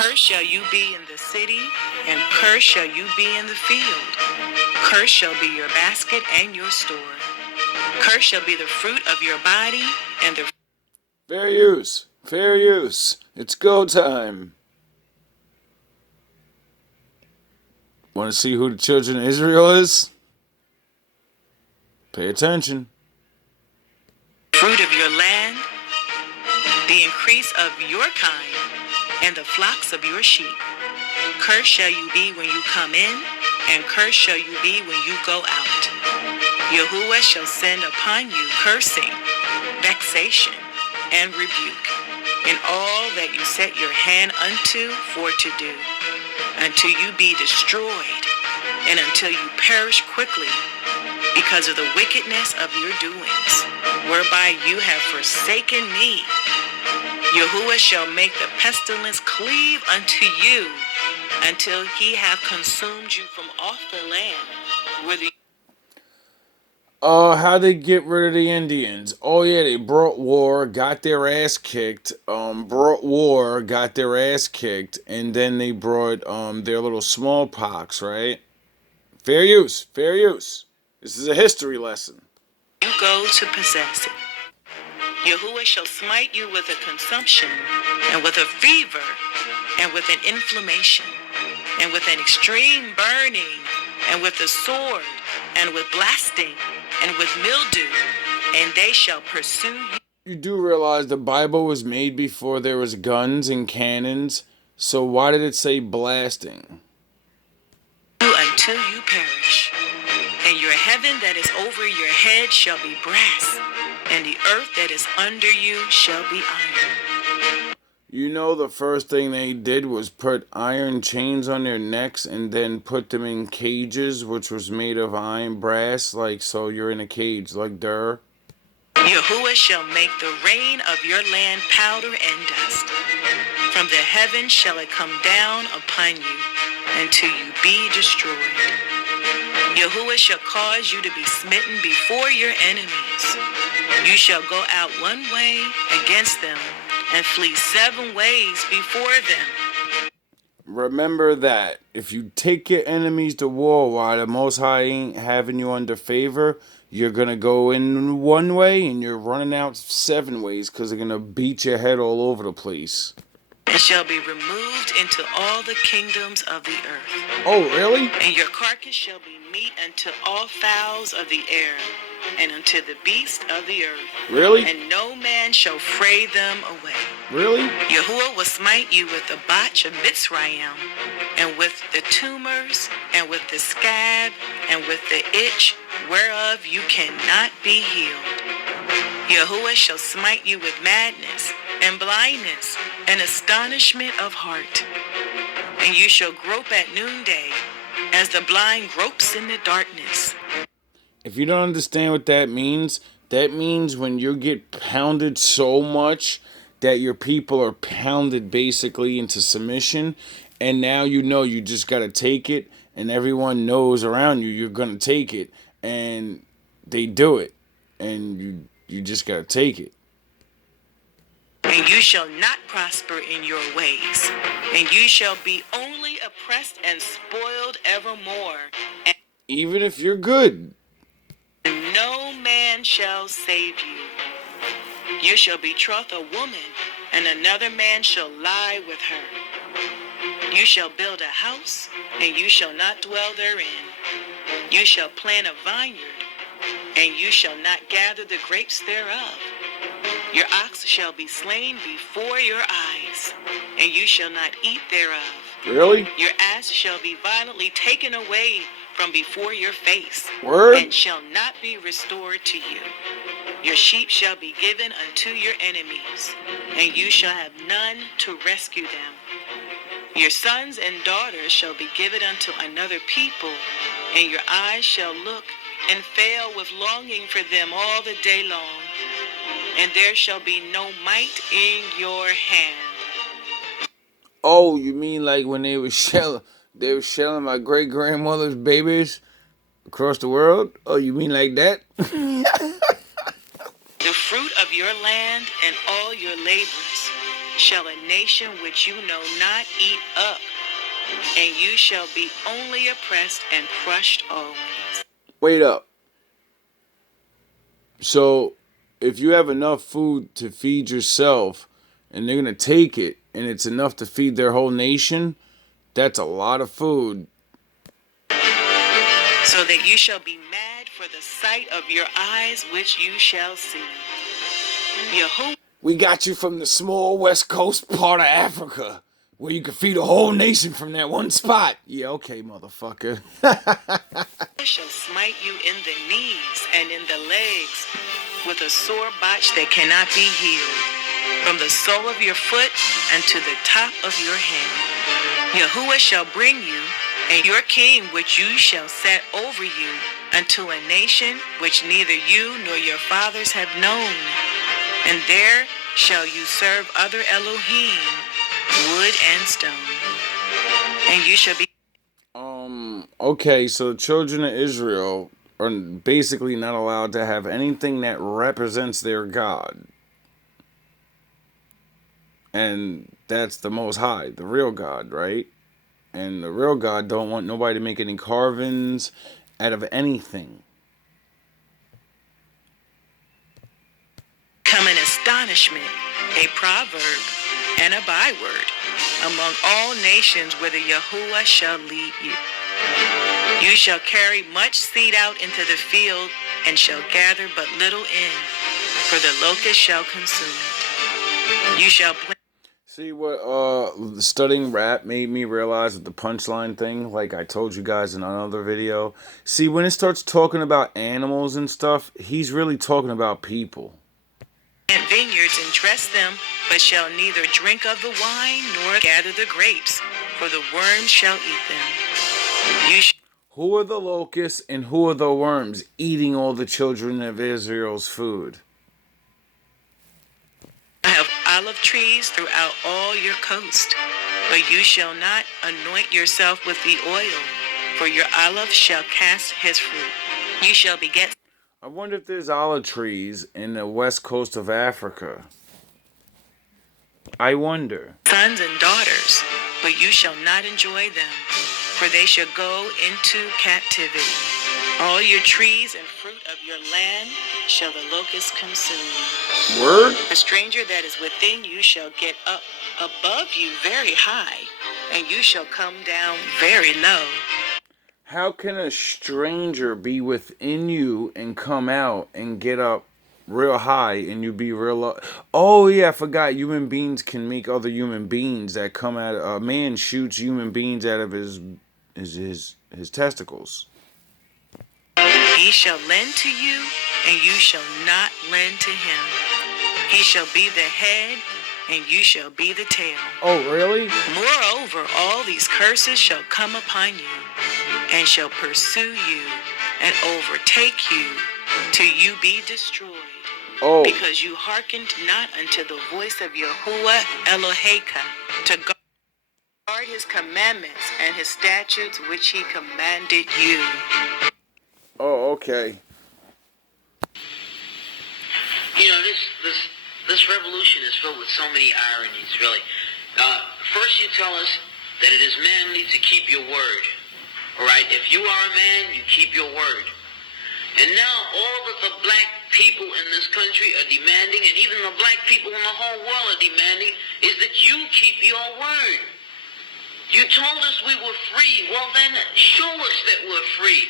Cursed shall you be in the city, and cursed shall you be in the field. Cursed shall be your basket and your store. Cursed shall be the fruit of your body, and the... Fair use. Fair use. It's go time. Want to see who the children of Israel is? Pay attention. Fruit of your land, the increase of your kind, and the flocks of your sheep. Cursed shall you be when you come in, and cursed shall you be when you go out. Yahuwah shall send upon you cursing, vexation, and rebuke, in all that you set your hand unto for to do, until you be destroyed, and until you perish quickly, because of the wickedness of your doings, whereby you have forsaken me. Yahuwah shall make the pestilence cleave unto you, until he have consumed you from off the land, where the... How they get rid of the Indians? Oh yeah, they brought war, got their ass kicked. Brought war, got their ass kicked, and then they brought their little smallpox, right? Fair use, fair use. This is a history lesson. You go to possess it. Yahuwah shall smite you with a consumption, and with a fever, and with an inflammation, and with an extreme burning, and with a sword, and with blasting, and with mildew, and they shall pursue you. You do realize the Bible was made before there was guns and cannons, so why did it say blasting? Until you perish. And your heaven that is over your head shall be brass, and the earth that is under you shall be iron. You know, the first thing they did was put iron chains on their necks and then put them in cages, which was made of iron brass, like so you're in a cage, like Durr. Yahuwah shall make the rain of your land powder and dust. From the heavens shall it come down upon you, until you be destroyed. Yahuwah shall cause you to be smitten before your enemies. You shall go out one way against them, and flee 7 ways before them. Remember that. If you take your enemies to war while the Most High ain't having you under favor, you're going to go in one way and you're running out 7 ways because they're going to beat your head all over the place. And shall be removed into all the kingdoms of the earth. Oh, really? And your carcass shall be meat unto all fowls of the air, and unto the beasts of the earth. Really? And no man shall fray them away. Really? Yahuwah will smite you with the botch of Mitzrayim, and with the tumors, and with the scab, and with the itch, whereof you cannot be healed. Yahuwah shall smite you with madness, and blindness, and astonishment of heart. And you shall grope at noonday, as the blind gropes in the darkness. If you don't understand what that means when you get pounded so much that your people are pounded basically into submission, and now you know you just got to take it, and everyone knows around you you're going to take it, and they do it, and you just got to take it. And you shall not prosper in your ways, and you shall be only oppressed and spoiled evermore. And even if you're good, no man shall save you. You shall betroth a woman, and another man shall lie with her. You shall build a house, and you shall not dwell therein. You shall plant a vineyard, and you shall not gather the grapes thereof. Your ox shall be slain before your eyes, and you shall not eat thereof. Really? Your ass shall be violently taken away from before your face, Word? And shall not be restored to you. Your sheep shall be given unto your enemies, and you shall have none to rescue them. Your sons and daughters shall be given unto another people, and your eyes shall look and fail with longing for them all the day long. And there shall be no might in your hand. Oh, you mean like when they were shelling my great grandmother's babies across the world? Oh, you mean like that? The fruit of your land and all your labors shall a nation which you know not eat up, and you shall be only oppressed and crushed always. Wait up. So, if you have enough food to feed yourself, and they're gonna take it, and it's enough to feed their whole nation, that's a lot of food. So that you shall be mad for the sight of your eyes, which you shall see. Yahuwah. We got you from the small west coast part of Africa, where you can feed a whole nation from that one spot. Yeah, okay, motherfucker. Shall smite you in the knees and in the legs with a sore botch that cannot be healed, from the sole of your foot unto the top of your head. Yahuwah shall bring you, and your king which you shall set over you, unto a nation which neither you nor your fathers have known. And there shall you serve other Elohim, wood and stone. And you shall be... Okay, so the children of Israel are basically not allowed to have anything that represents their God. And that's the Most High, the real God, right? And the real God don't want nobody to make any carvings out of anything. Come an astonishment, a proverb, and a byword among all nations whither Yahuwah shall lead you. You shall carry much seed out into the field, and shall gather but little in, for the locust shall consume it. You shall plant. See what studying rap made me realize with the punchline thing, like I told you guys in another video. See, when it starts talking about animals and stuff, he's really talking about people. Vineyards and dress them, but shall neither drink of the wine nor gather the grapes, for the worms shall eat them. Who are the locusts and who are the worms eating all the children of Israel's food? I have olive trees throughout all your coast, but you shall not anoint yourself with the oil, for your olive shall cast his fruit. You shall beget. I wonder if there's olive trees in the west coast of Africa. I wonder. Sons and daughters, but you shall not enjoy them, for they shall go into captivity. All your trees and fruit of your land shall the locust consume. Word? A stranger that is within you shall get up above you very high, and you shall come down very low. How can a stranger be within you and come out and get up real high and you be real low? Oh yeah, I forgot. Human beings can make other human beings that come out. A man shoots human beings out of his testicles. He shall lend to you, and you shall not lend to him. He shall be the head, and you shall be the tail. Oh really? Moreover, all these curses shall come upon you, and shall pursue you, and overtake you, till you be destroyed. Oh. Because you hearkened not unto the voice of Yahuwah Eloheka, to guard his commandments and his statutes which he commanded you. Oh, okay. You know, this revolution is filled with so many ironies, really. First you tell us that it is manly to keep your word. All right? If you are a man, you keep your word. And now all that the black people in this country are demanding, and even the black people in the whole world are demanding, is that you keep your word. You told us we were free. Well then, show us that we're free.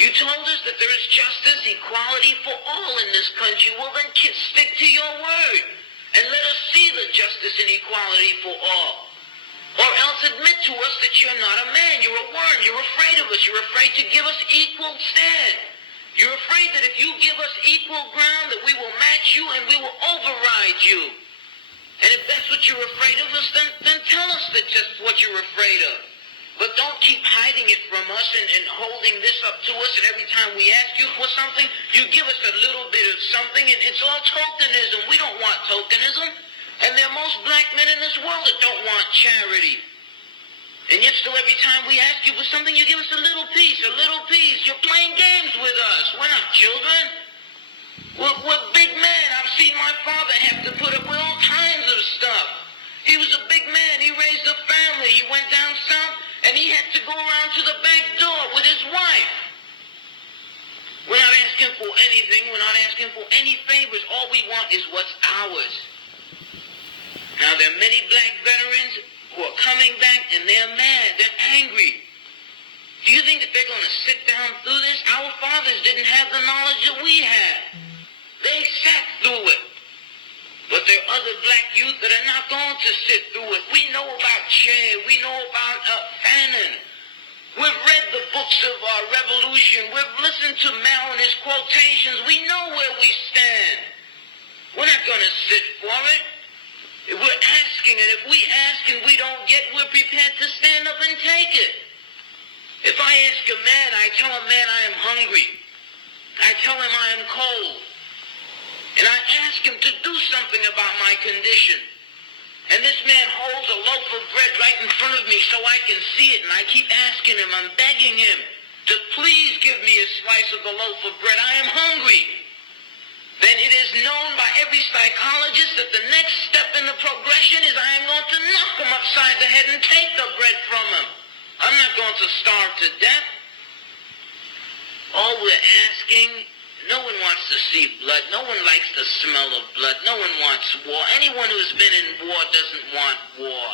You told us that there is justice, equality for all in this country. Well then, stick to your word. And let us see the justice and equality for all. Or else admit to us that you're not a man. You're a worm. You're afraid of us. You're afraid to give us equal stand. You're afraid that if you give us equal ground, that we will match you and we will override you. And if that's what you're afraid of us, then tell us that just what you're afraid of. But don't keep hiding it from us and holding this up to us, and every time we ask you for something, you give us a little bit of something, and it's all tokenism. We don't want tokenism. And there are most black men in this world that don't want charity. And yet still every time we ask you for something, you give us a little piece, a little piece. You're playing games with us. We're not children. We're big men. I've seen my father have to put up with all kinds of stuff. He was a big man. He raised a family. He went down south, and he had to go around to the back door with his wife. We're not asking for anything. We're not asking for any favors. All we want is what's ours. Now, there are many black veterans who are coming back, and they're mad. They're angry. Do you think that they're going to sit down through this? Our fathers didn't have the knowledge that we had. They sat through it. But there are other black youth that are not going to sit through it. We know about Che. We know about Fanon. We've read the books of our revolution. We've listened to Mao and his quotations. We know where we stand. We're not going to sit for it. We're asking, and if we ask and we don't get, we're prepared to stand up and take it. If I ask a man, I tell a man I am hungry. I tell him I am cold. And I ask him to do something about my condition. And this man holds a loaf of bread right in front of me so I can see it. And I keep asking him, I'm begging him to please give me a slice of the loaf of bread. I am hungry. Then it is known by every psychologist that the next step in the progression is I am going to knock him upside the head and take the bread from him. I'm not going to starve to death. All we're asking, no one wants to see blood. No one likes the smell of blood. No one wants war. Anyone who's been in war doesn't want war.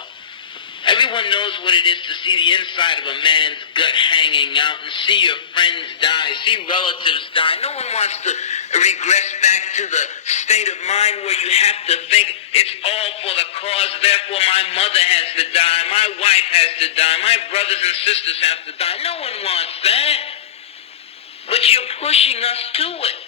Everyone knows what it is to see the inside of a man's gut hanging out and see your friends die, see relatives die. No one wants to regress back to the state of mind where you have to think it's all for the cause, therefore my mother has to die, my wife has to die, my brothers and sisters have to die. No one wants that. But you're pushing us to it.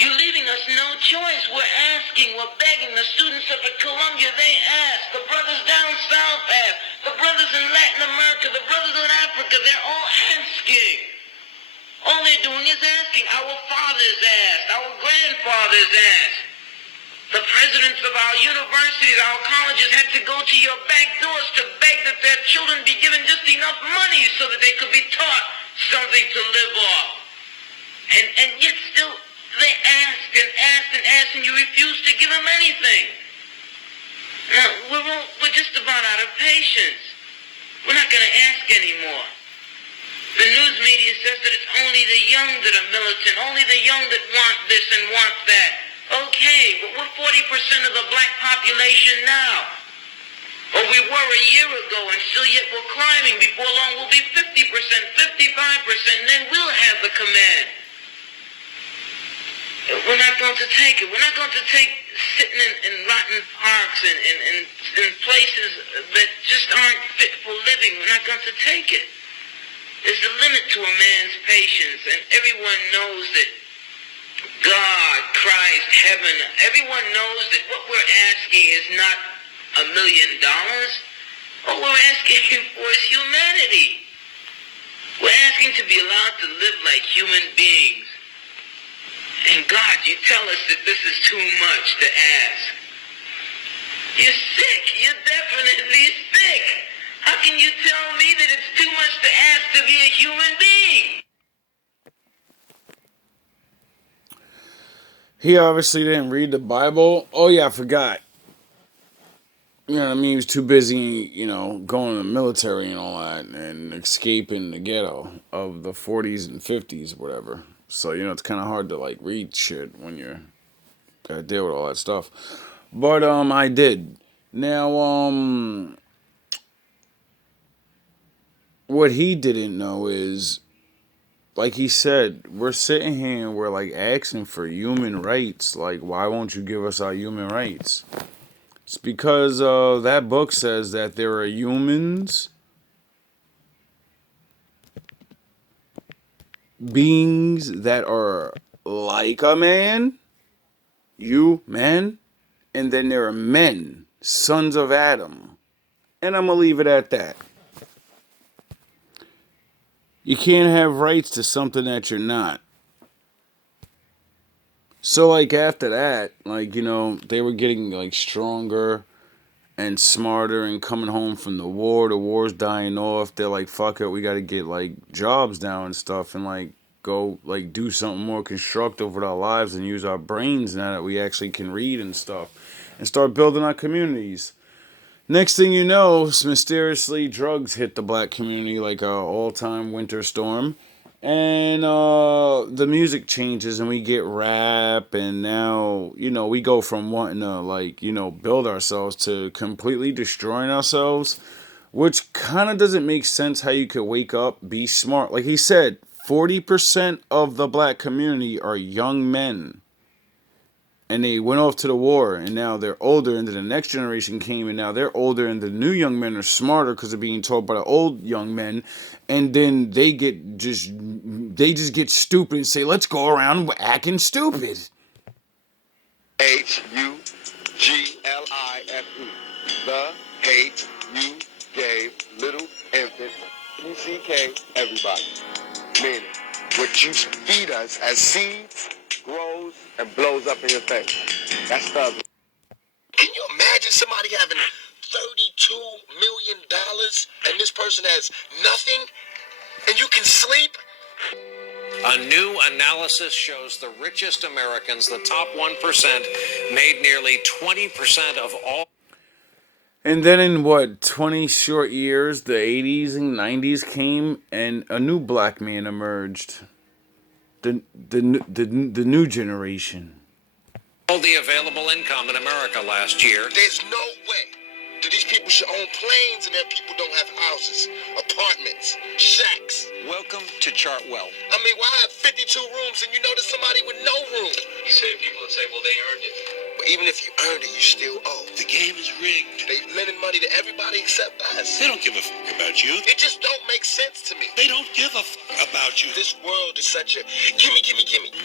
You're leaving us no choice. We're asking, we're begging. The students up at Columbia, they ask. The brothers down south ask. The brothers in Latin America, the brothers in Africa, they're all asking. All they're doing is asking. Our fathers asked. Our grandfathers asked. The presidents of our universities, our colleges had to go to your back doors to beg that their children be given just enough money so that they could be taught something to live off. And yet still they ask and ask and ask, and you refuse to give them anything. Now, we're just about out of patience. We're not going to ask anymore. The news media says that it's only the young that are militant, only the young that want this and want that. Okay, but we're 40% of the black population now. Or we were a year ago, and still yet we're climbing. Before long, we'll be 50%, 55%, and then we'll have the command. We're not going to take it. We're not going to take sitting in rotten parks and in places that just aren't fit for living. We're not going to take it. There's a limit to a man's patience, and everyone knows that God, Christ, heaven, everyone knows that what we're asking is not $1 million. All we're asking for is humanity. We're asking to be allowed to live like human beings. And God, you tell us that this is too much to ask. You're sick. You're definitely sick. How can you tell me that it's too much to ask to be a human being? He obviously didn't read the Bible. Oh yeah, I forgot. You know what I mean? He was too busy, going to the military and all that and escaping the ghetto of the 40s and 50s, whatever. So, it's kind of hard to, read shit when you're got to deal with all that stuff. But, I did. Now, what he didn't know is, like he said, we're sitting here and we're, asking for human rights. Why won't you give us our human rights? It's because that book says that there are humans, beings that are like a man, men, and then there are men, sons of Adam. And I'm going to leave it at that. You can't have rights to something that you're not. So, after that, they were getting, stronger and smarter and coming home from the war's dying off. They're like, fuck it, we got to get, jobs now and stuff. And, go like do something more constructive with our lives and use our brains now that we actually can read and stuff, and start building our communities. Next thing you know, mysteriously drugs hit the black community like a all-time winter storm, and the music changes and we get rap, and now we go from wanting to build ourselves to completely destroying ourselves, which kind of doesn't make sense. How you could wake up, be smart, like he said, 40% of the black community are young men, and they went off to the war, and now they're older, and then the next generation came, and now they're older, and the new young men are smarter because they're being taught by the old young men, and then they just get stupid and say, let's go around acting stupid. HUGLIFE. The hate you gave little infants, PCK, everybody. Meaning, what you feed us as seeds grows and blows up in your face. That's thug. Can you imagine somebody having $32 million and this person has nothing and you can sleep? A new analysis shows the richest Americans, the top 1%, made nearly 20% of all. And then in 20 short years, the 80s and 90s came, and a new black man emerged. The new generation. All the available income in America last year. There's no way that these people should own planes and their people don't have houses, apartments, shacks. Welcome to Chartwell. I mean, why have 52 rooms and you know there's somebody with no room? You say people that say, well, they earned it. But even if you earned it, you still owe. The game is rigged. They lending money to everybody except us. They don't give a fuck about you. It just don't make sense to me. They don't give a fuck about you. This world is such a gimme.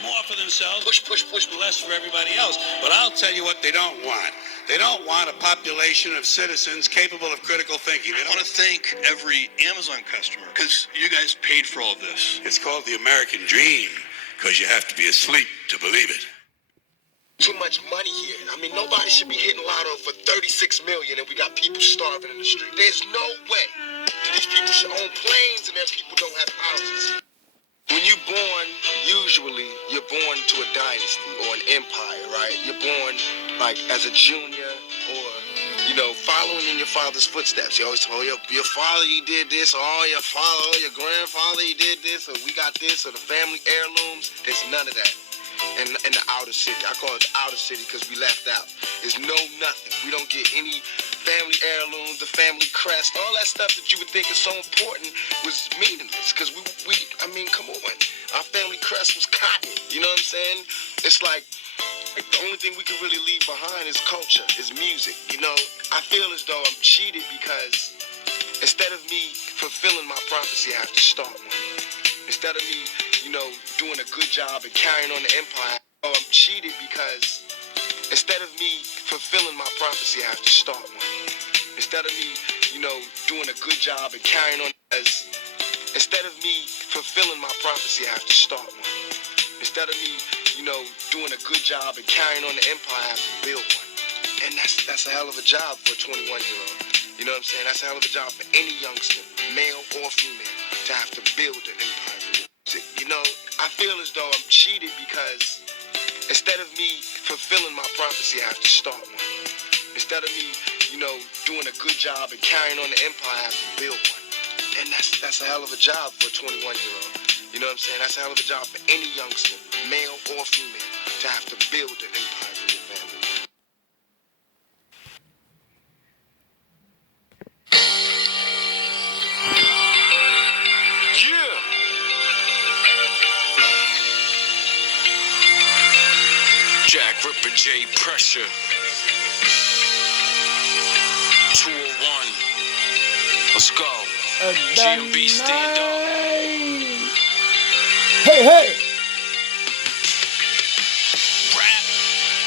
More for themselves, Push. less for everybody else. But I'll tell you what they don't want. They don't want a population of citizens capable of critical thinking. They don't want to thank every Amazon customer because you guys paid for all this. It's called the American dream because you have to be asleep to believe it. Too much money here. I mean, nobody should be hitting lotto for $36 million and we got people starving in the street. There's no way that these people should own planes and their people don't have houses. When you're born, usually you're born to a dynasty or an empire, right? You're born like as a junior or, following in your father's footsteps. You always told your father he did this, or your father, or your grandfather he did this, or we got this, or the family heirlooms. There's none of that. In the outer city. I call it the outer city because we left out. There's nothing. We don't get any family heirlooms, the family crest, all that stuff that you would think is so important was meaningless because we come on. Our family crest was cotton. You know what I'm saying? It's like the only thing we can really leave behind is culture, is music. I feel as though I'm cheated because instead of me fulfilling my prophecy, I have to start one. Instead of me doing a good job and carrying on the empire, I'm cheated because instead of me fulfilling my prophecy, I have to start one. Instead of me, doing a good job and carrying on, instead of me fulfilling my prophecy, I have to start one. Instead of me, doing a good job and carrying on the empire, I have to build one. And that's a hell of a job for a 21-year-old. You know what I'm saying? That's a hell of a job for any youngster, male or female, to have to build an empire. I feel as though I'm cheated because instead of me fulfilling my prophecy, I have to start one. Instead of me, doing a good job and carrying on the empire, I have to build one. And that's a hell of a job for a 21-year-old. You know what I'm saying? That's a hell of a job for any youngster, male or female, to have to build an empire for your family. Jack Ripper J Pressure 201. Let's go. GMB stand up. Hey. Rap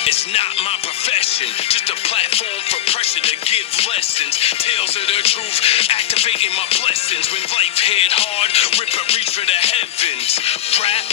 is not my profession, just a platform for pressure to give lessons. Tales of the truth, activating my blessings. When life hit hard, Ripper reach for the heavens. Rap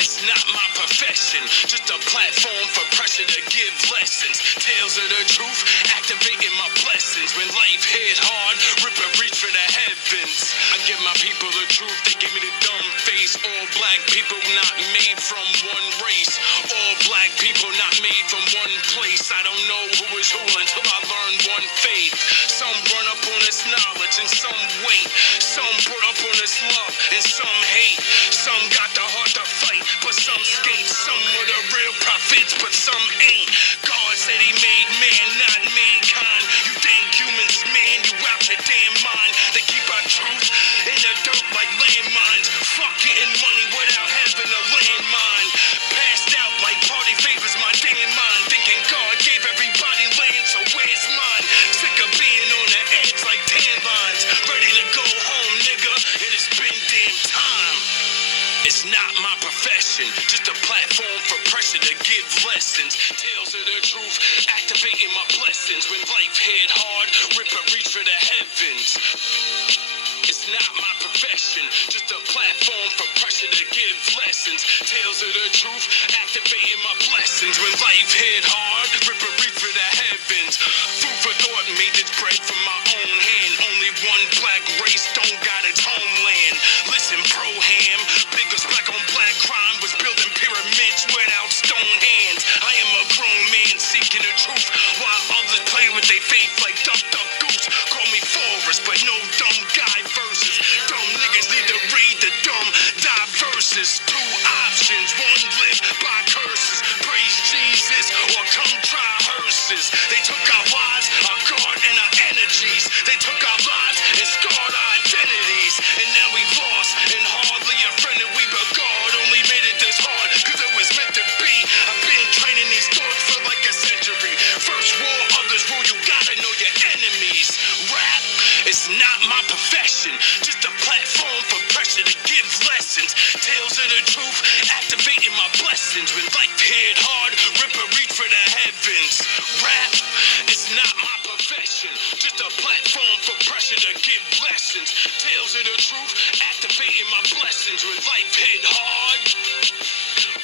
is not my profession, just a platform for pressure to give lessons. Tales of the truth, activating my blessings. When life hit hard, Ripper reach for the heavens. I give my people the truth, they give me the dumb face. All All black people not made from one race. All black people not made from one place. I don't know who is who until I learn one faith. Some run up on this knowledge and some wait. Some put up on this love and some hate. Some got the heart to fight, but some skate. Some are the real prophets, but some ain't. God said he made man, not mankind. You think humans is man, you out your damn mind. They keep our truth in the dirt like landmines. Fuck getting money without having a landmine. Passed out like party favors, my damn mind. Thinking God gave everybody land, so where's mine? Sick of being on the edge like tan lines. Ready to go home, nigga, and it's been damn time. It's not my profession, just a platform for pressure to give lessons. Tales of the truth, activating my blessings. When life hit hard, rip and reach for the heavens. It's not my profession, just a platform for pressure to give lessons. Tales of the truth, activating my blessings. When life hit hard, rip and reach for the heavens. Food for thought, made this bread from my own hand. Only one black race don't got its homeland. Listen, Broham, biggest black on black crime was building pyramids without stone hands. I am a grown man seeking the truth, while others play with their faith like Duck Duck Goose. Call me Forrest, but no dumb guy verses. Dumb niggas need to read the dumb diverses. Two options, one live by curses. Praise Jesus or come try hearses. They took our lives, our God, and our energies. They took our lives and scarred our identities. And now we lost and hardly a friend that we, but God only made it this hard cause it was meant to be. I've been training these thoughts for like a century. First war, others rule, you gotta know your enemies. Rap is not my profession, just a platform for pressure to give lessons. Tales of the truth, activating my blessings. When life hit hard, rip and reach for the heavens. Rap is not my profession, just a platform for pressure to give lessons. Tales of the truth, activating my blessings. When life hit hard,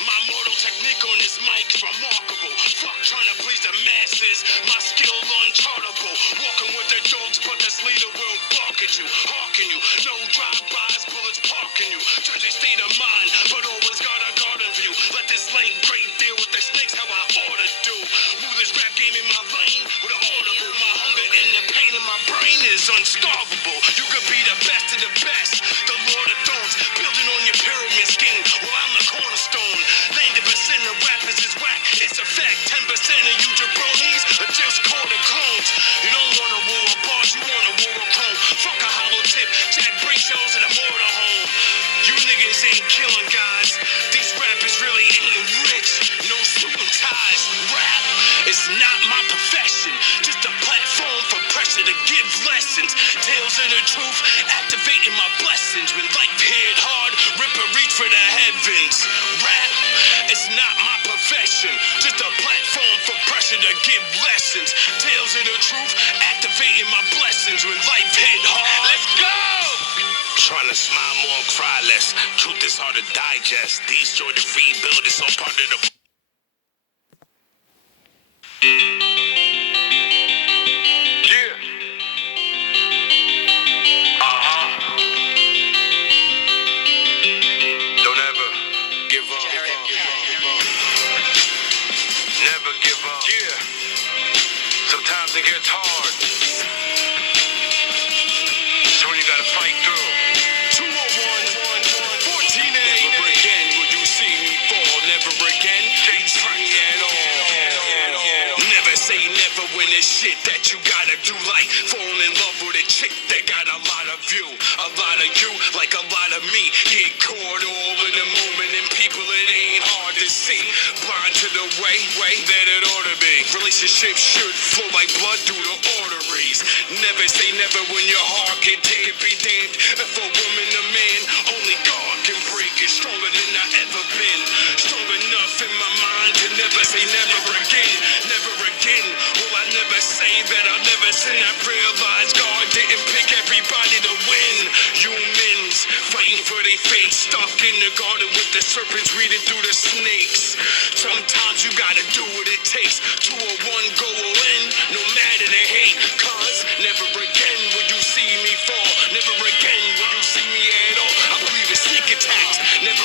my mortal technique on this mic's remarkable. Fuck trying to please the masses, my skill unchartable. Walking with the dogs, but this leader will bark at you, hawking you. No drive-bys, bullets parking you. Judge your state of mind, but always got a garden view. Let this lane great deal with the snakes how I ought to do. Move this rap game in my lane with an audible. My hunger and the pain in my brain is unstarvable. You could be the best of the best, the Lord of Thrones, building on your pyramid scheme. Well, I'm the cornerstone. 90% of rappers is whack, it's a fact. 10% of you jabronis are just called clones. You don't want a war of bars, you want a war of chrome. Fuck a hollow tip, Jack bring shows in a mortar home. You niggas ain't killing guys. These rappers really ain't rich. No suit and ties. Rap is not my profession, just a platform for pressure to give lessons. Tales of the truth, activating my blessings. When life hit hard, rip and reach for the heavens. Rap is not my profession, just a platform for pressure to give lessons. Tales of the truth, activating my blessings. When life hit hard, let's go! Trying to smile more, cry less. Truth is hard to digest. These joy to rebuild is all part of the. Yeah. Don't ever give up. Never give up. Yeah. Sometimes it gets hard. So when you gotta fight through. 201-14A. Never again will you see me fall. Never again will you see me at all. Never say never when it's shit that you gotta do, like fall in love with a chick that got a lot of you. A lot of you, like a lot of me. Get caught all in the moment and people it ain't hard to see. Blind to the way that it ought to be. Relationships should flow like blood through the arteries. Never say never when your heart can take it, be damned. If a woman, a man, only God can break it. Stronger than I ever been. Strong enough in my mind to never say never again. Never again. Will I never say that I'll never sin? I realize God didn't pick everybody to win. Humans fighting for their fate, stuck in the garden with the serpents reading through the snakes. Sometimes you gotta do what it takes. 201 go all in, no matter the hate. Cause never again will you see me fall. Never again will you see me at all. I believe in sneak attacks. Never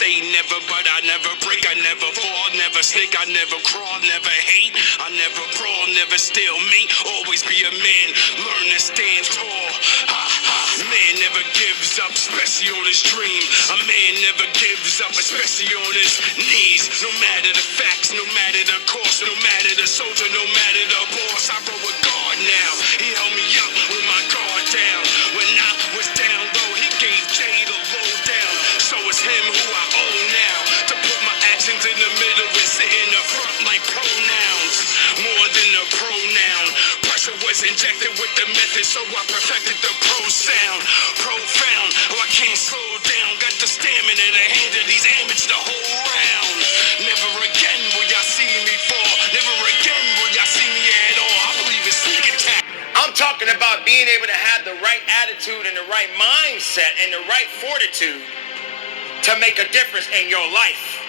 say never, but I never break, I never fall, never sneak, I never crawl, never hate, I never brawl, never steal me, always be a man, learn to stand tall. Ha ha. Man never gives up, especially on his dream. A man never gives up, especially on his knees. No matter the facts, no matter the cost, no matter the soldier, no matter the boss. I roll with God now. He held me up with my guard down. When I was down low, he gave Jay the lowdown. So it's him who I own now. To put my actions in the middle and sit in the front like pronouns. More than a pronoun. Pressure was injected with the method, so I perfected the pro sound. Profound, oh I can't slow down. Got the stamina to handle these amateurs the whole round. Never again will y'all see me fall. Never again will y'all see me at all. I believe in sneak attack. I'm talking about being able to have the right attitude and the right mindset and the right fortitude to make a difference in your life.